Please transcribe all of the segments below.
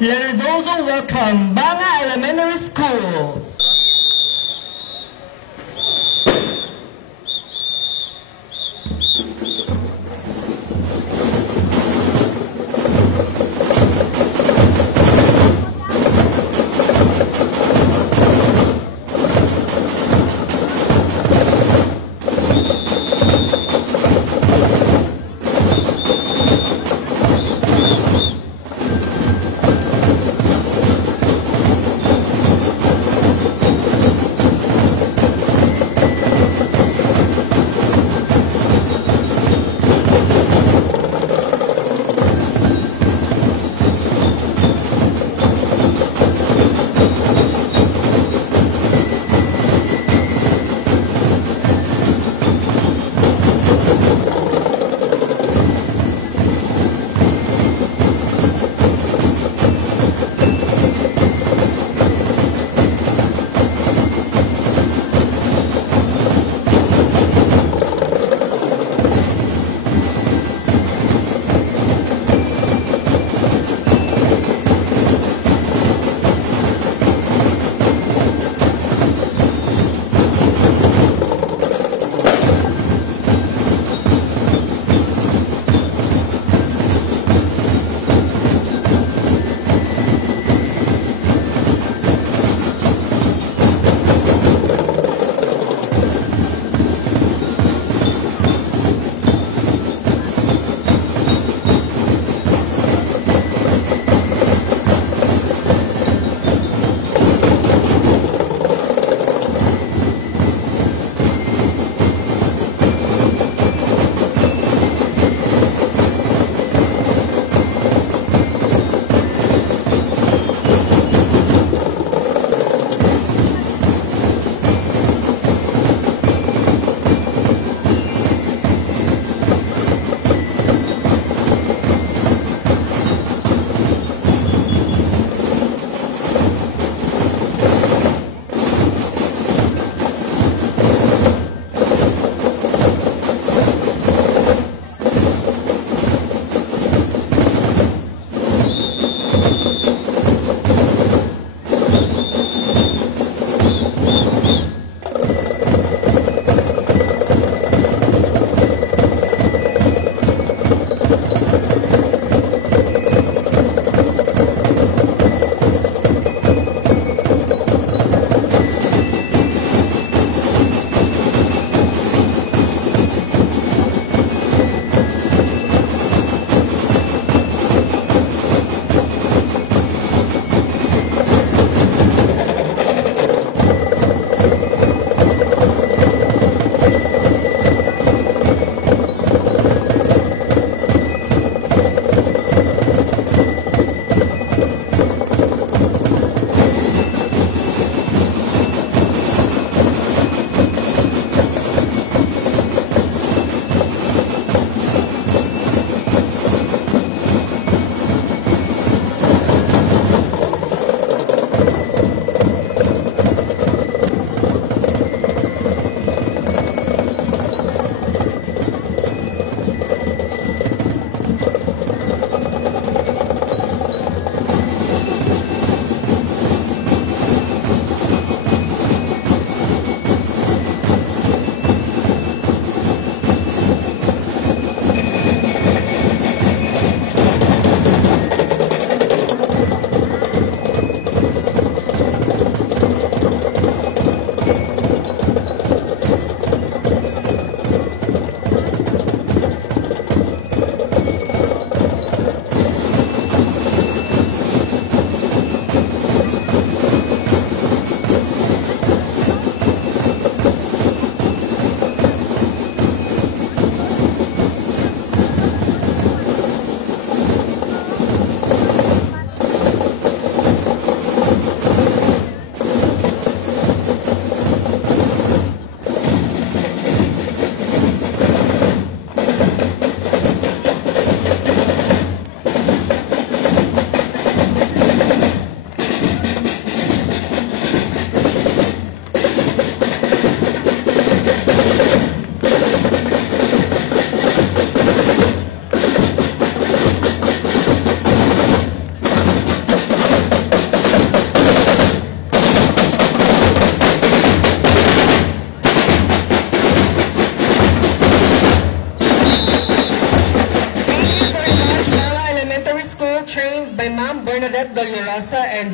Let us also welcome Banga Elementary School.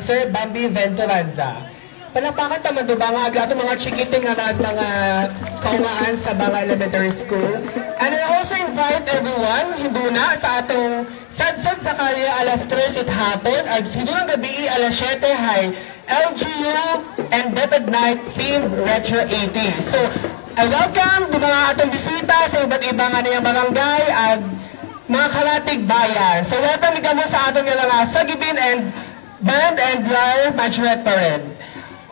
Sir Bambi Venturanza. Palakpakan naman do ba nga agla mga chikiting nga mga kaungaan sa Banga Elementary School. And I also invite everyone, hinduna sa atong sadsad sa kalye alas 3 it hapon, ag hindunang gabi alas 7 hay LGU and Deped Night theme Retro 80. So, I welcome mga atong bisita sa iba't ibang anayang barangay at mga karatig bayan. So, welcome mo sa atong yung mga Sagibin and Band and Royal Majorette Parade.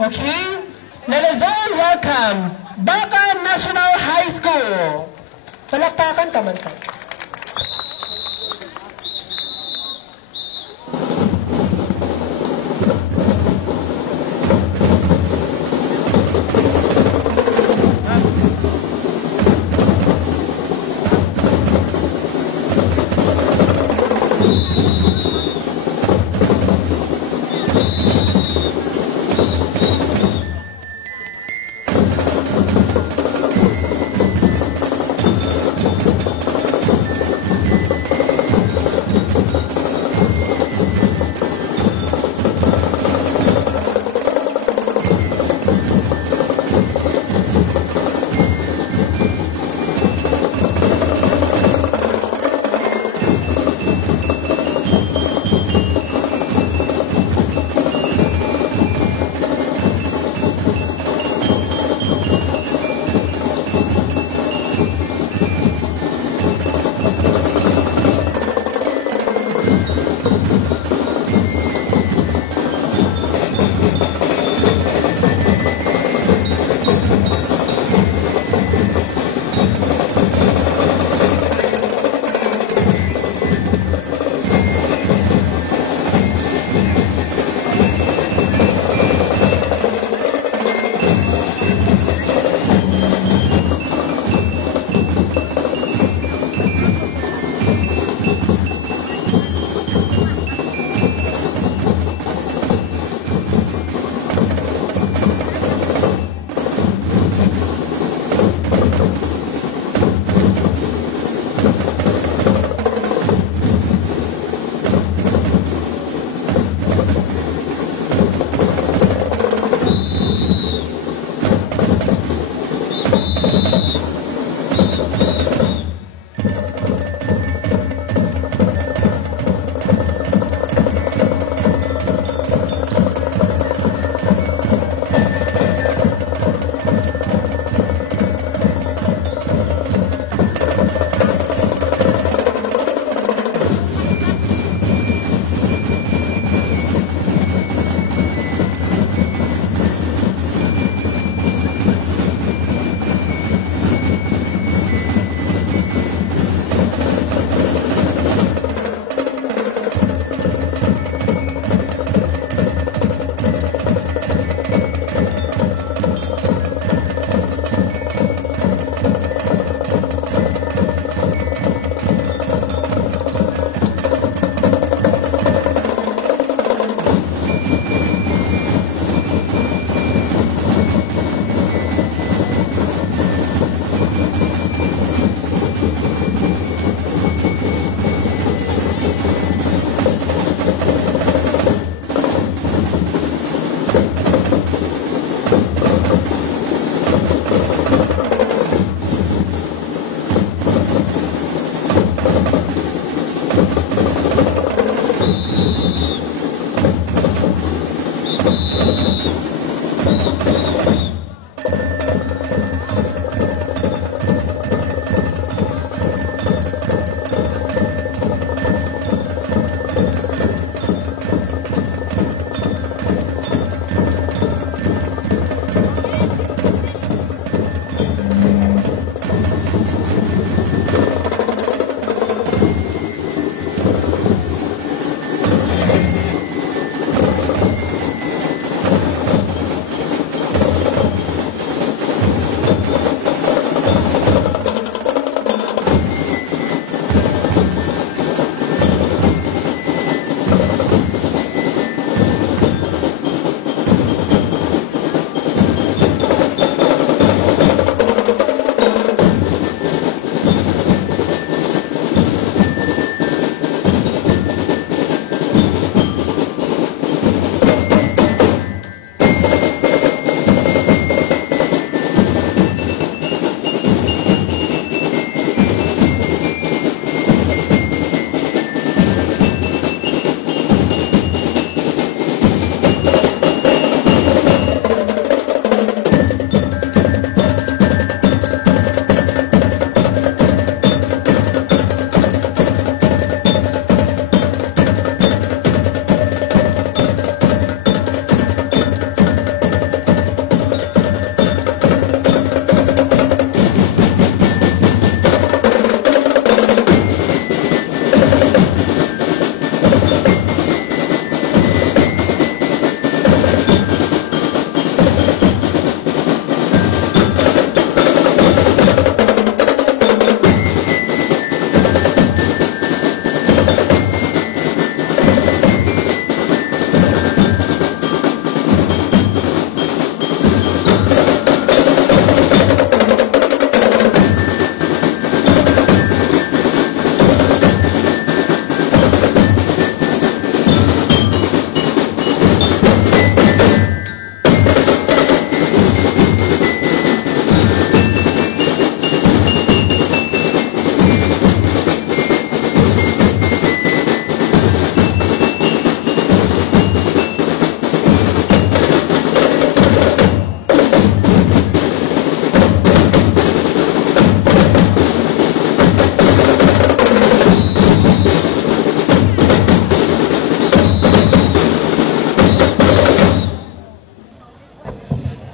Okay? Let us all welcome Baka National High School. Palakpakan taman sa.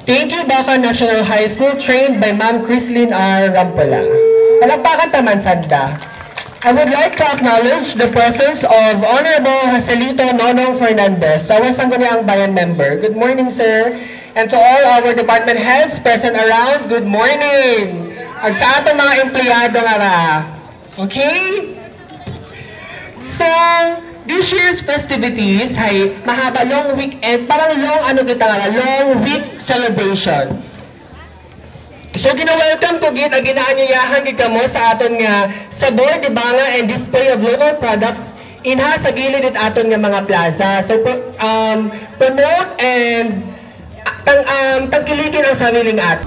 Thank you, Baka National High School, trained by Ma'am Crislin R. Rampola. Palakpakan taman, Sanda. I would like to acknowledge the presence of Honorable Joselito Nonong Fernandez, our Sangguniang Bayan member. Good morning, sir. And to all our department heads present around, good morning. Ag sa atong mga empleyado nga ra. Okay? So, this year's festivities ay mahaba long weekend, parang long week celebration. So gina-welcome ko gid ang ginaanyayahan gid kamo sa aton nga sabor, dibangan and display of local products inha sa gilid it aton nga mga plaza. So promote and tangkilikin ang sariling at.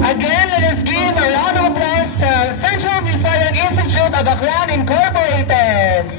Again, let us give a round of applause to Central Visayan Institute of Aklan Incorporated.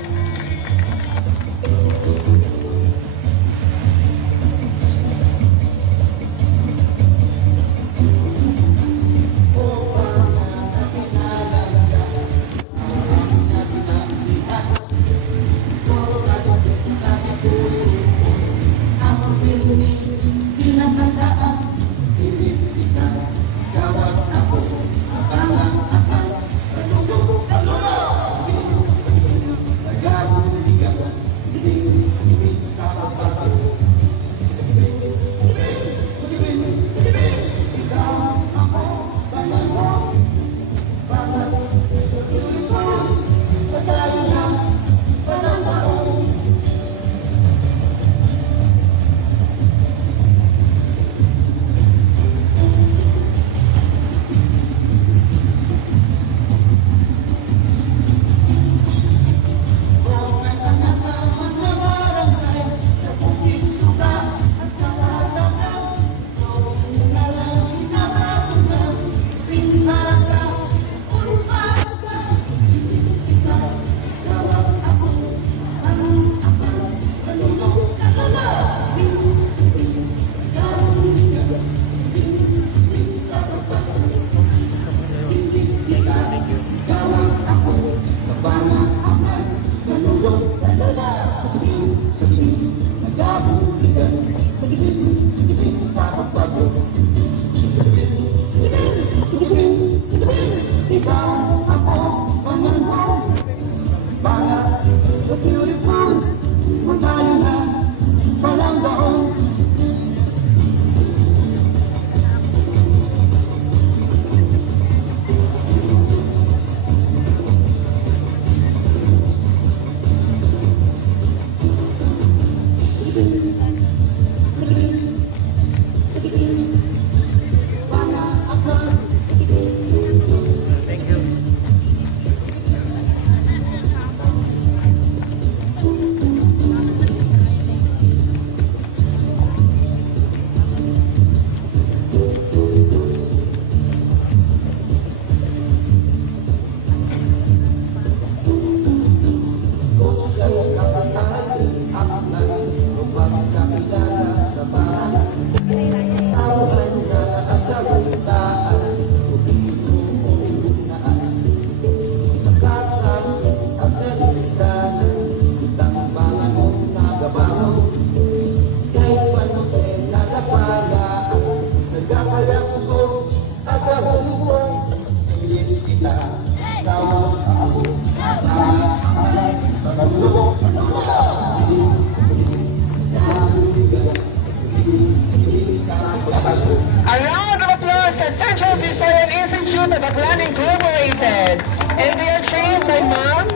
A round of applause to Central Visayan Institute of Aklan Incorporated. And they are trained by Ma'am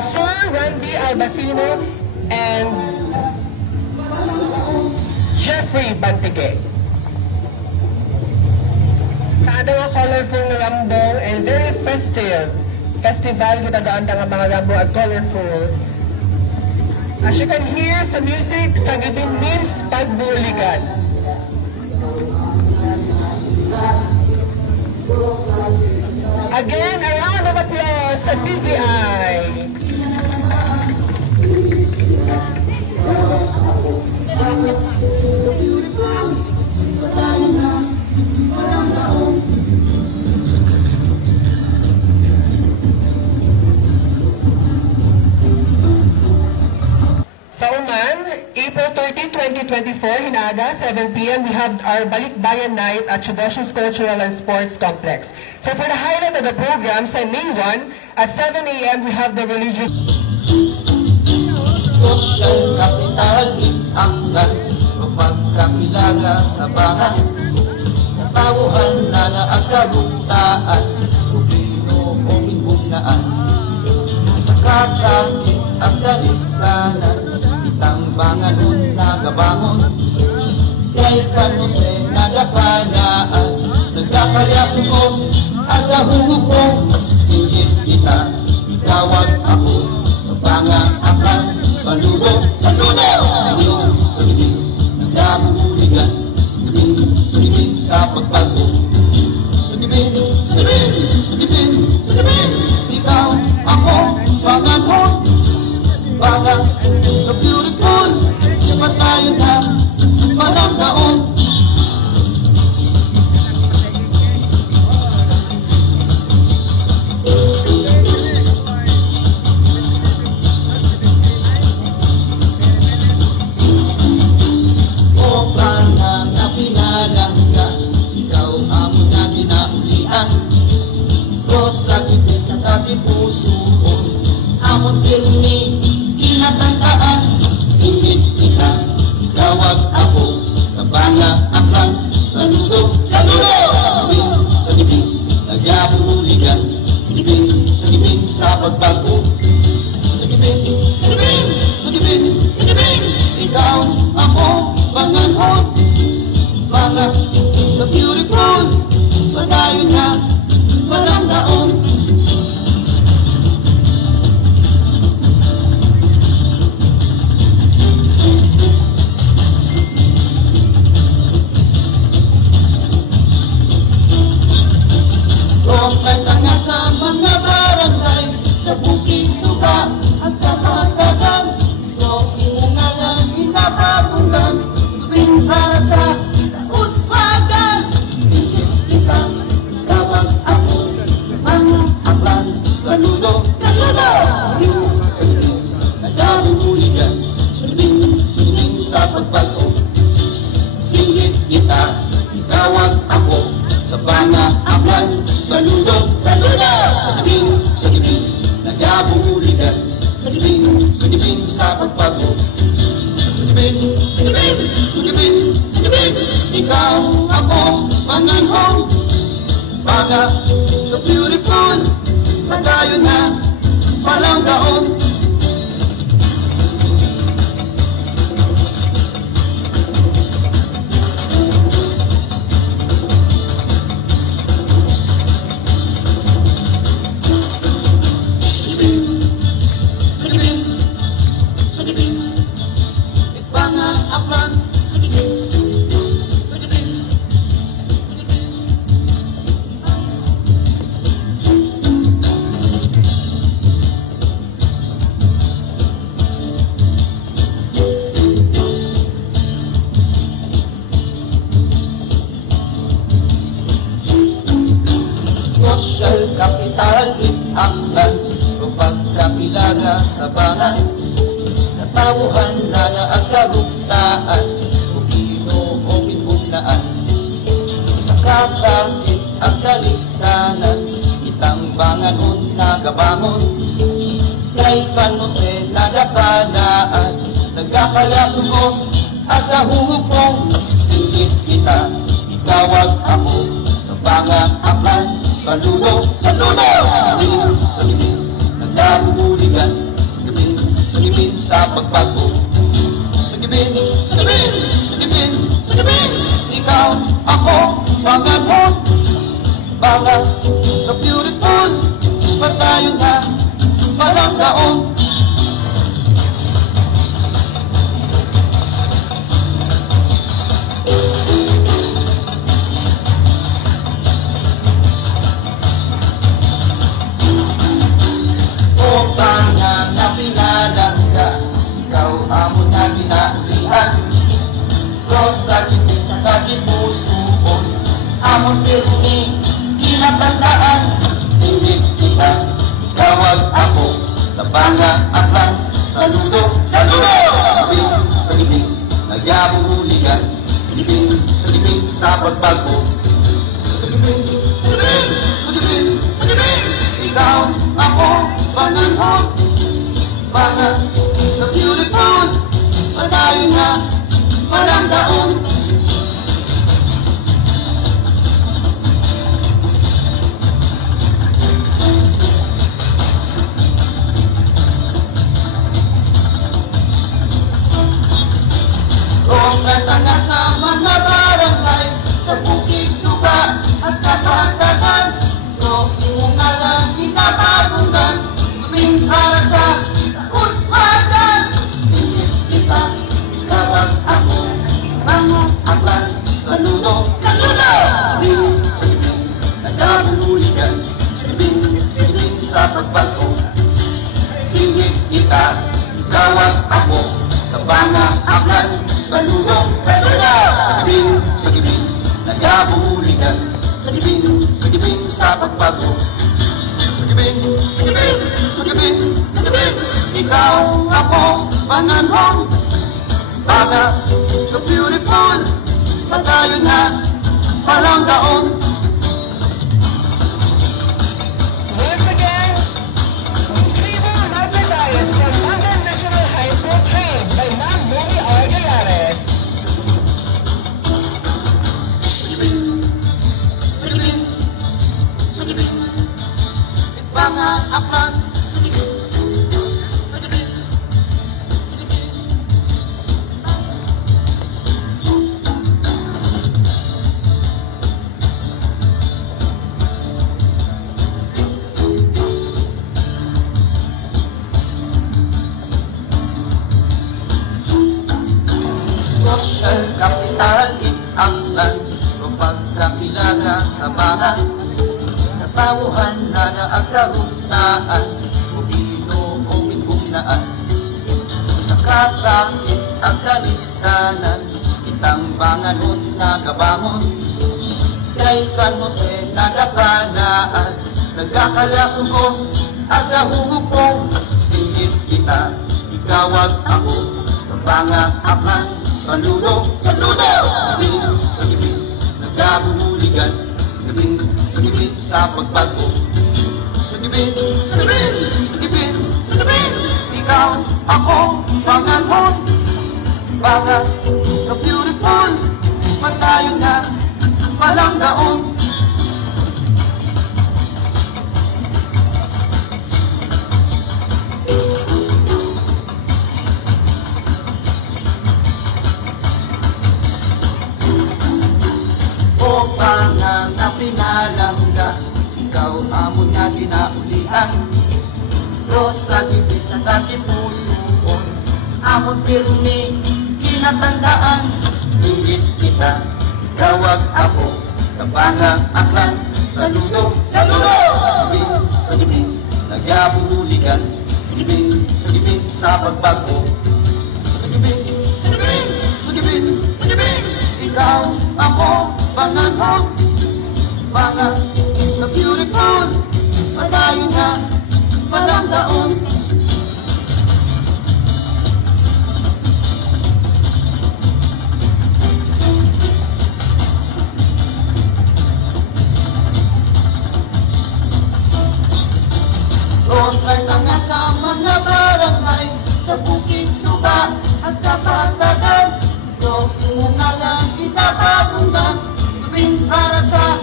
Sir Randy Albacino and Jeffrey Bantige. Sa mga colorful na rambong and very festive festival ginagaan nga mga rambong at colorful. As you can hear sa music, sa gibin means pagbuligan. Again, a round of applause sa CVI. 2024, Hinaga, 7 p.m., we have our Balikbayan Night at Chudosios Cultural and Sports Complex. So for the highlight of the program, sa May 1, at 7 a.m., we have the religious... Social capital itanggan, mapagkakilala sa bahay. Natawuhan na naagkabugtaan, Pupino o Minbugnaan. Sa kasakit ang daliskanan, Itambangan o nagabangon. Kay San Jose nagapanaan, nagkapalyasukong at nahugupong. Singit kita, itawag ako sa pangaakan. Saludo, saludo! Sulibin, nagdamuligan. Sulibin sa pagbago. Sulibin, sulibin, sulibin, sulibin. Ikaw, ako, panganhon. Baka, the beautiful, sapat tayo na, walang taon. Amon pilmi, kinatandaan, singit kita, tawag ako sa pangaakan. Saludo, saludo! Salibin, nagabuligan, salibin sa pagbago. Salibin, salibin, salibin, salibin, ikaw, ako, panganhon. Mga, the beautiful, patayo na, walang taon. Matangak ang mga barangay sa bukid suba at kapatagan. So, imungalan, inababulan, tuwing para sa uspagan. Singit kita, tawag ako, mga abang. Saludo, saludo! Nagabuligan, sulibin sa pagbago. Singit kita, tawag ako sa pangaakan. Saludo, saludo! Salibin, nagabuligan. Salibin sa pagbago. Salibin, salibin, salibin, salibin. Ikaw, ako, panganhon. Baka, the beautiful, patayo na, walang taon. Social capital itanggan, mapagkakilala sa bahay. Natawuhan na naagkabugtaan, Pupino o Minbugnaan. Sa kasakit ang daliskanan, Itambangan o nagabangon. Kay San Jose nagapanaan, nagkakalyasukong at nahugupong. Singit kita, itawag ako sa pangaakan. Saludo, saludo! Salibin, nagdabuligan. Salibin sa pagbago. Salibin, salibin, salibin, salibin. Ikaw, ako, panganhon. Baka, the beautiful, patayo na, walang taon. Amon na ginalihan, Rosa kiti sa kagipusuon. Amon pilmi, kinatandaan, singit kita, tawag ako sa pangaakan. Saludo, saludo! Salibin, Nagyabuligan, silipin sa pagbago. Silipin, silipin, silipin, silipin. Ikaw, ako, pananhon, mga na beautiful, patayin na, walang daon. Kung natangat na mga barangay sa bukid, suba at kapatagan, so imungalan, itatagungan, tuming para sa usmagan. Singit kita, ikaw at ako, mga aklan, saludo, saludo! Silipin, silipin, nagkabuligan, silipin sa pagbago. Singit kita, ikaw at ako, sa mga aklan, saludo, saludo! Sagipin, nagkabuligan, sagipin sa pagbago. Sagipin, sagipin, sagipin, sagipin. Ikaw, ako, panganhon, baga, so beautiful, patayo na, walang daon. Once again, Tribo Magdadayan from London National High School, trained by Ma'am Mumi Argayares. Sagipin, sagipin, sagipin. Mga aklan, sagipin, sagipin, sagipin. Social capital itanglan, pagkakilala sa mga katauhan na naagkarunaan, Pupino o mingunaan. Sa kasakit ang kalistanan, itang banganon na kabangon, kay San Jose nagakanaan, nagkakalasugong agahugupong. Singit kita, ikaw at ako, sa mga aklan, saludo, saludo! Sagipin, sagipin, nagkabuligan, sagipin sa pagbago. Sagipin, sagipin, sagipin, sagipin. Ikaw, ako, panganhon, baga, so beautiful, patayo na, walang daon. O pangang na pinalangga, ikaw amon nga ginaulian. Rosa kiti sa dati pusoon, amon pirmi kinatandaan. Singit kita, ikaw at ako, sa bangang aklan, saludo, saludo! Sagipin, sagipin, nagyabuligan, sagipin sa pagbago. Sagipin, sagipin, sagipin, sagipin. Ikaw, ako, panganhon, mga na beautiful, patayo na, walang daon. Doon ay mga mga barangay sa bukid, suba at kapatagan, so imungalan, itatagungan, tuming para sa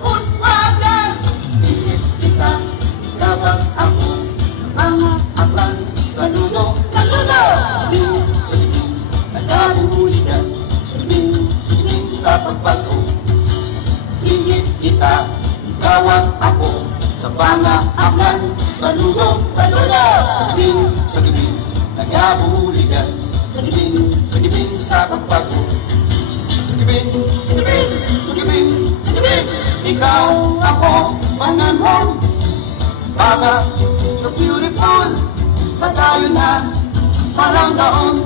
usmagan. Singit kita, ikaw at ako, sa mga aklan, saludo, saludo! Silipin, silipin, nagkabuligan, silipin sa pagbago. Singit kita, ikaw at ako, sa mga aklan, saludo, saludo! Sagipin, sagipin, nagkabuligan, sagipin sa pagbago. Sagipin, sagipin, sagipin, sagipin. Ikaw, ako, panganhon, baga, so beautiful, patayo na, walang daon.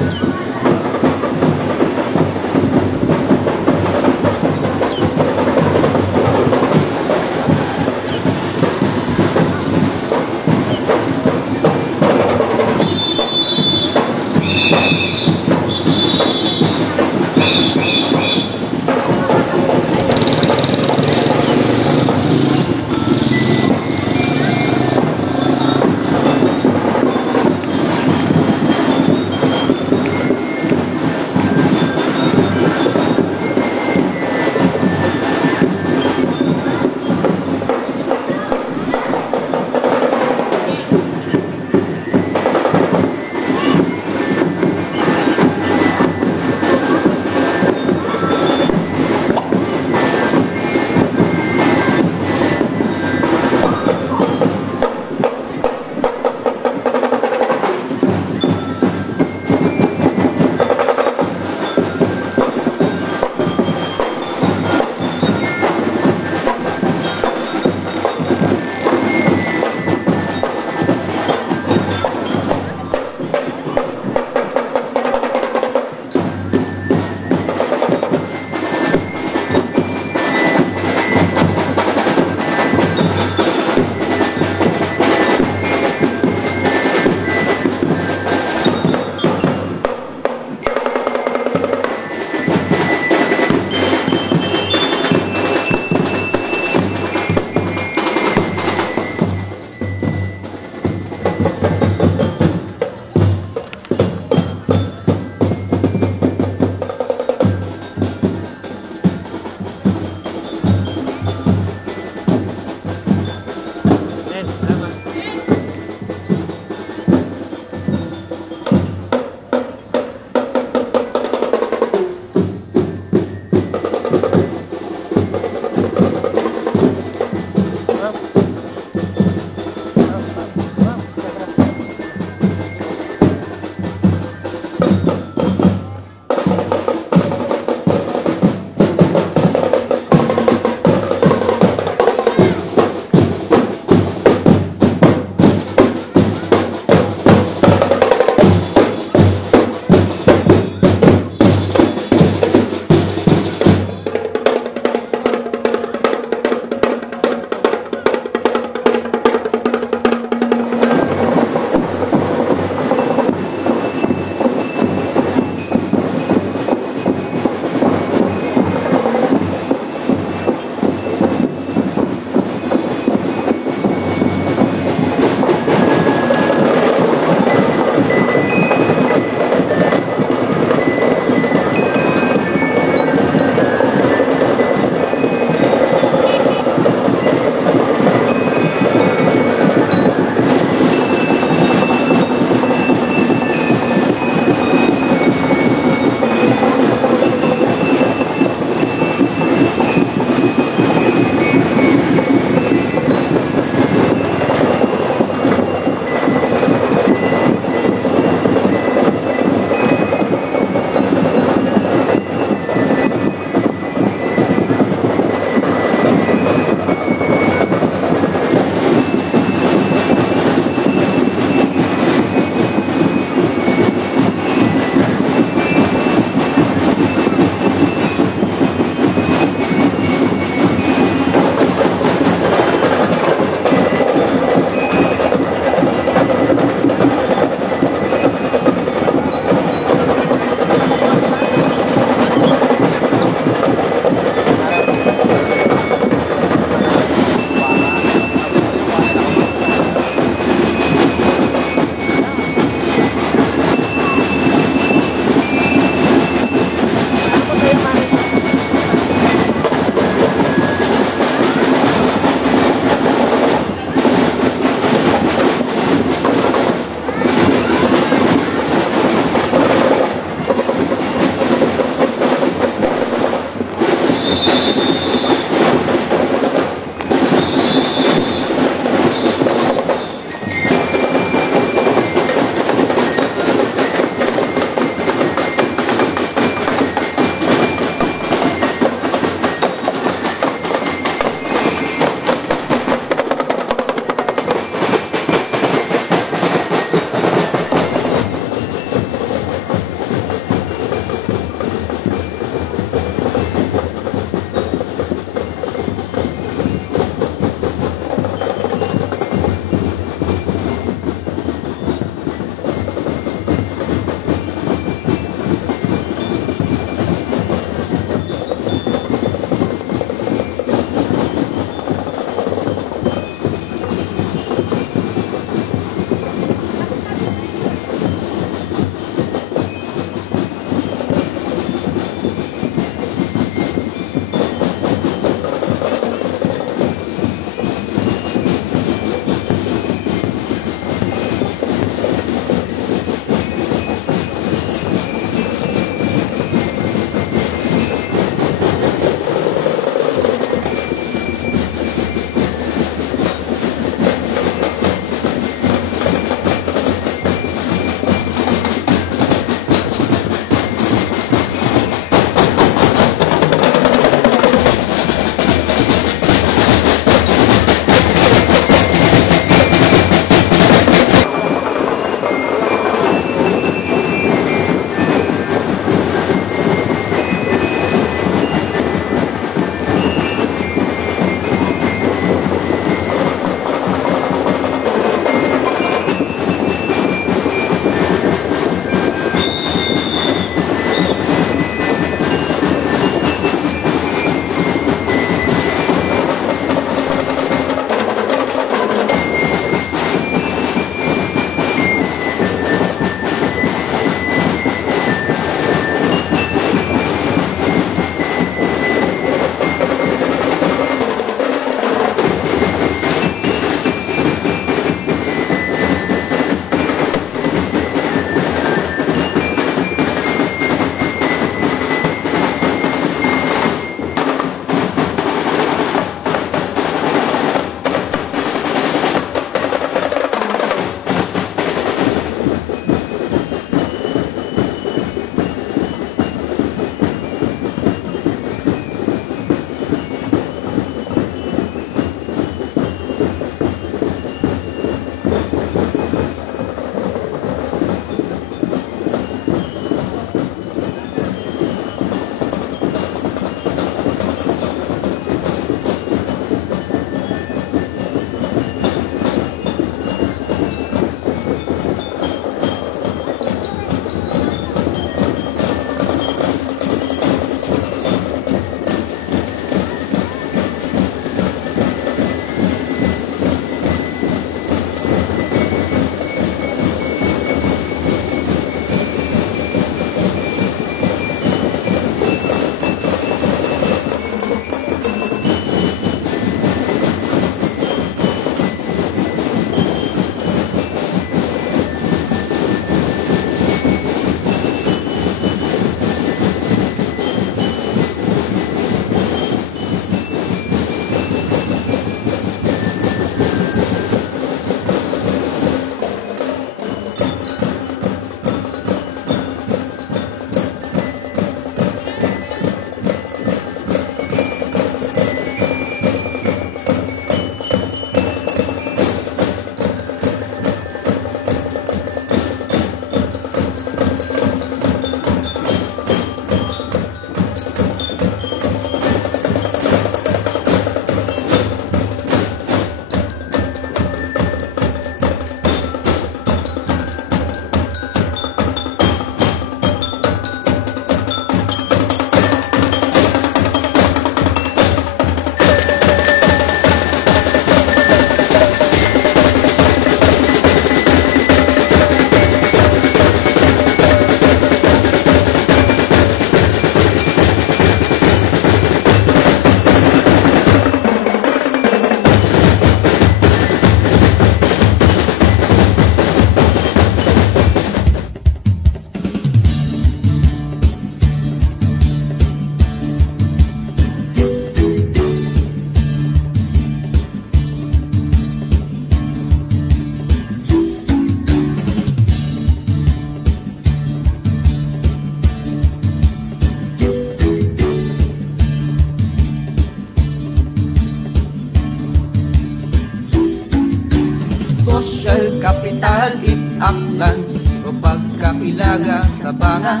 Social capital it-aklan o pagkapilaga sa banga.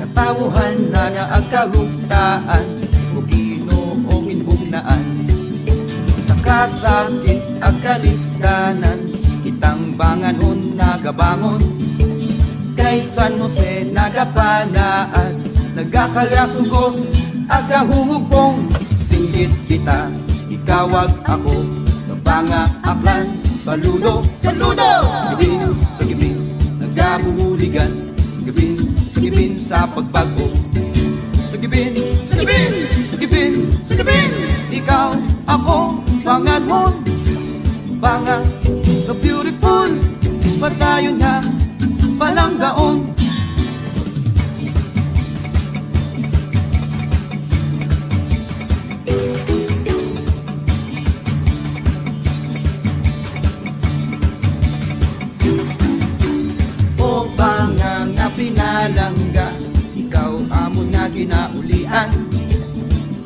Katawuhan na naagkarugtaan o ginoong inbugnaan. Sa kasakit at kalistanan, kitang banganon nagabangon. Kay San Jose nagapanaan, nagkakalasugon agahungugpong. Singgit kita, ikawag ako sa banga aklan. Saludo, saludo! Sa gibin, nagabuhuligan. Sa gibin sa pagbago. Sa gibin, ikaw, ako, banganon. Banga, the beautiful, patayon na, palanggaon. O banga nga pinalangga, ikaw amon nga ginaulian.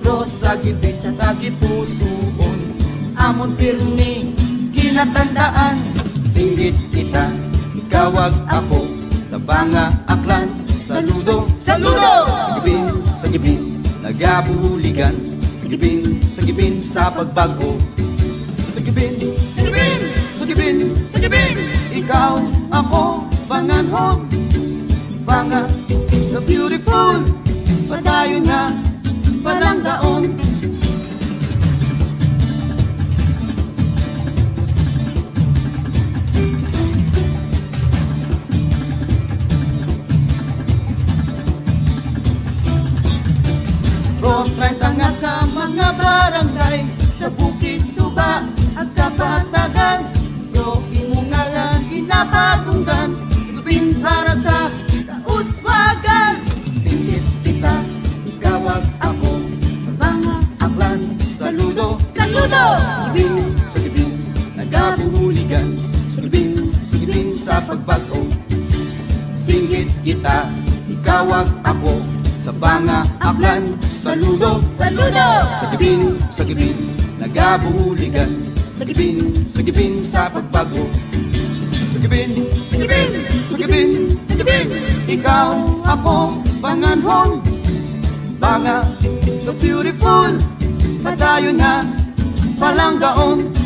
Rosa gibay sa tagipusoon, amon pirmi ginatandaan. Singgit kita, ikawag ako sa banga aklan. Saludo, saludo! Sa gibin, nagabuhuligan. Sa gibin sa pagbago. Sa gibin, ikaw, ako, banganon. Banga, the beautiful, patayon na, palanggaon. Kahit nga ka mga barangay sa Bukid Suba at Kapatagan, Rocky mo nga lang ginapatunggan, sigupin para sa kauswagan. Singit kita, ikawag ako sa banga aklan. Saludo, saludo! Sa gibin, nagabuhuligan. Sa gibin sa pagbago. Singit kita, ikawag ako sa banga aklan. Saludo, saludo! Sa gibin, nagabuhuligan. Sa gibin sa pagbago. Sa gibin, ikaw, ako, banganon. Banga, the beautiful, patayon na, palanggaon.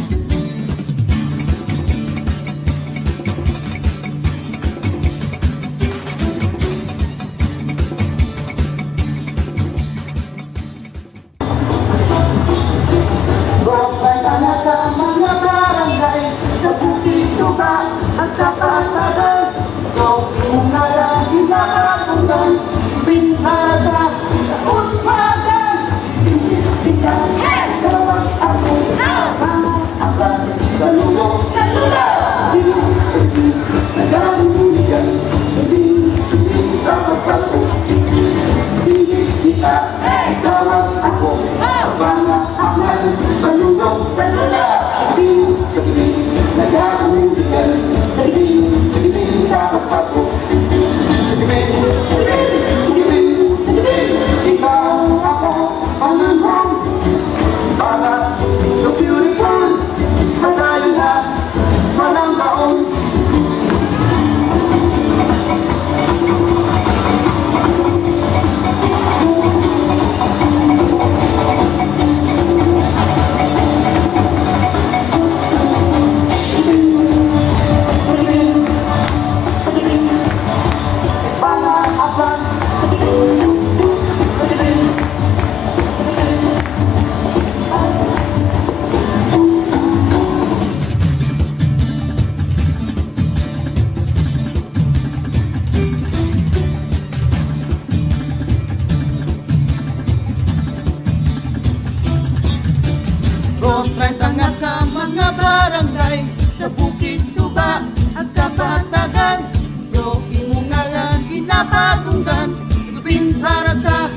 Mga barangay sa Bukid Suba at Kapatagan, Rocky mo nga lang ginapatunggan, sigupin para sa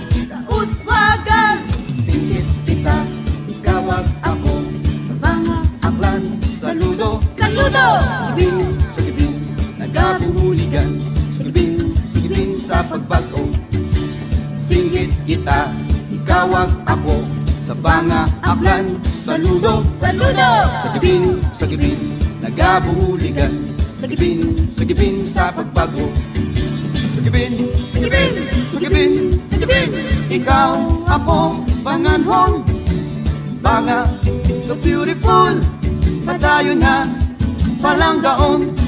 kauswagan. Singit kita, ikawag ako sa banga aklan. Saludo, saludo! Sa gibin, nagabuhuligan. Sa gibin sa pagbago. Singit kita, ikawag ako sa banga aklan. Saludo, saludo! Sa gibin, nagabuligan. Sagipin sa pagbago. Sagipin, ikaw, ako, panganhon. Banga, so beautiful, padayon na, palanggaon.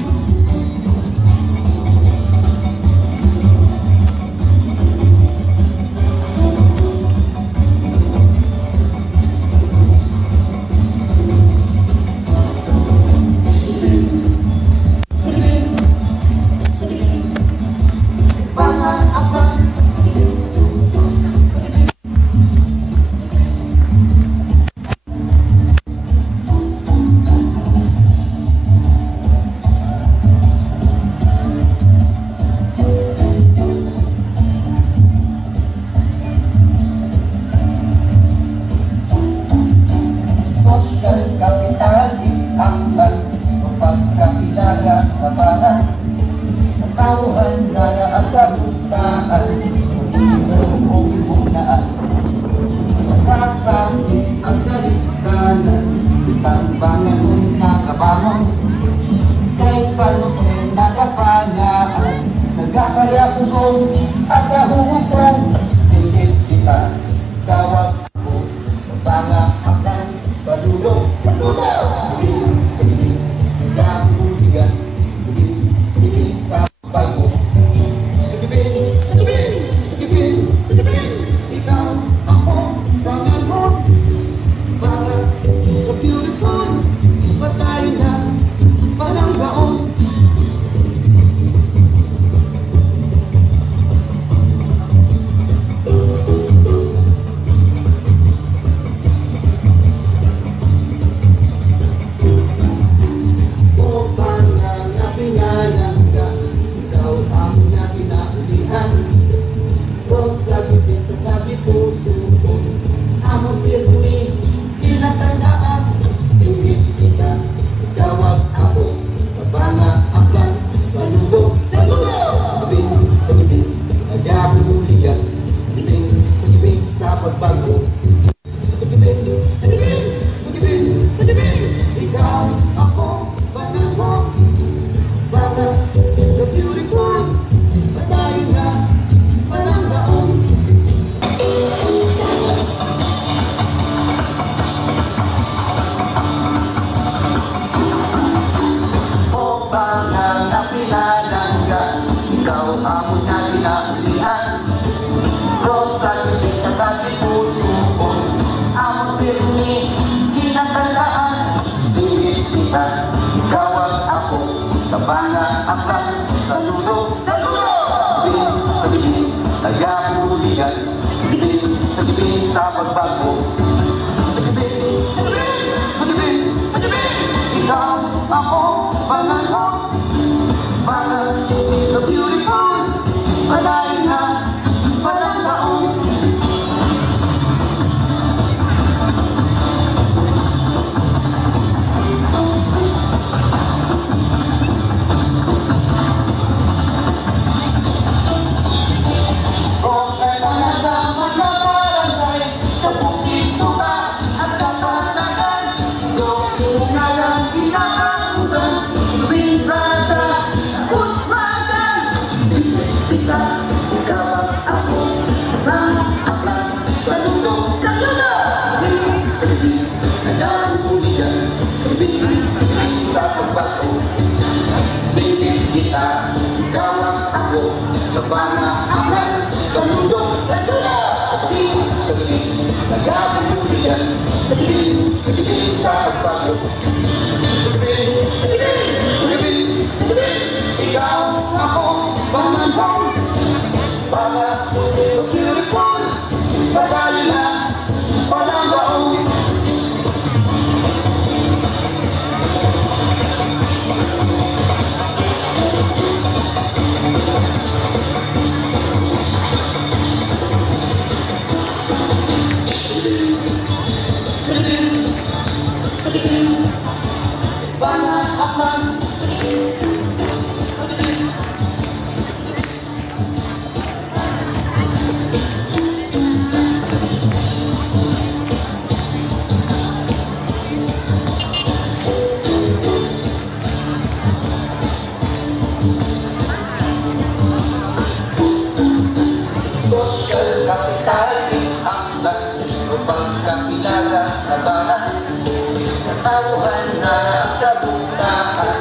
kabataan,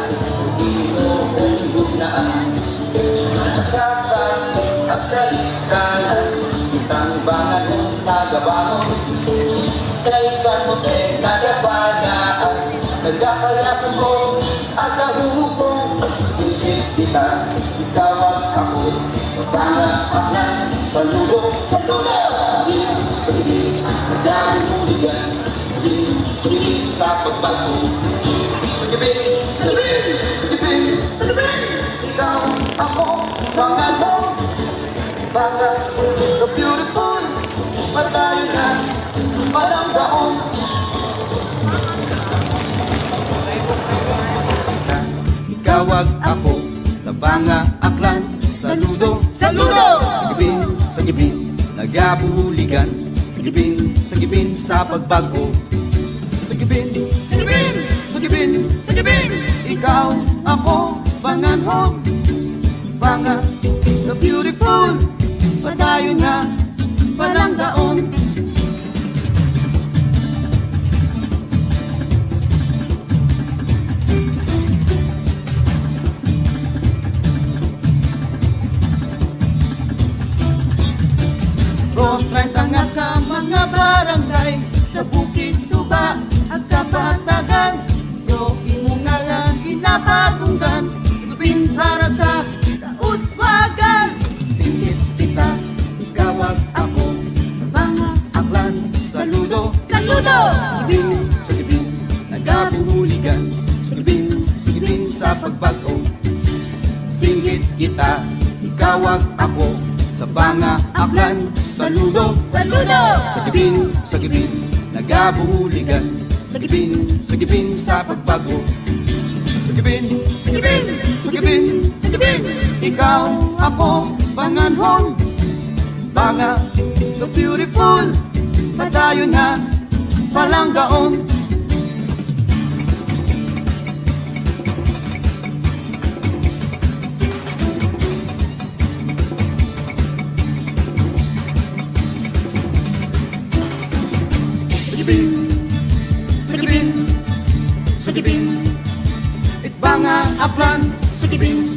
inoong-unaan. Sa kasakit at kaliskalan, kitang bangan ng nagabangon. Kay San Jose nagabangaan, nagkakalasan ko at nahupong. Singit kita, ikaw at ako, pangaaklan, saludo, saludo. Saglit, nagkakuligan, saglit sa pagbago. Sagipin, sagipin, sagipin, sagipin. Ikaw, ako, mga mo, baka so beautiful, patayo na, walang daon. Ikawag ako sa banga aklan, saludo, saludo. Sagipin, nagabuligan, sagipin sa pagbago. Sagipin, ikaw, ako, banganhong, banga, so beautiful, patayo na, walang daon. Rostray tanga ka mga barangay, sa bukid suba at kapatagan. Yo imong ngalan ginapatunggan, sagupin para sa kauswagan. Singit kita, ikawag ako, sa banga aklan, saludo, saludo. Sagipin, nagabuhuligan, sagipin sa pagbago. Singit kita, ikawag ako, sa banga aklan, saludo, saludo. Sagipin, nagabuhuligan, sagipin sa pagbago. Sagipin, ikaw, ako, banganhong, banga, so beautiful, patayo na, walang daon. Sagipin, itbanga aklan, sagipin.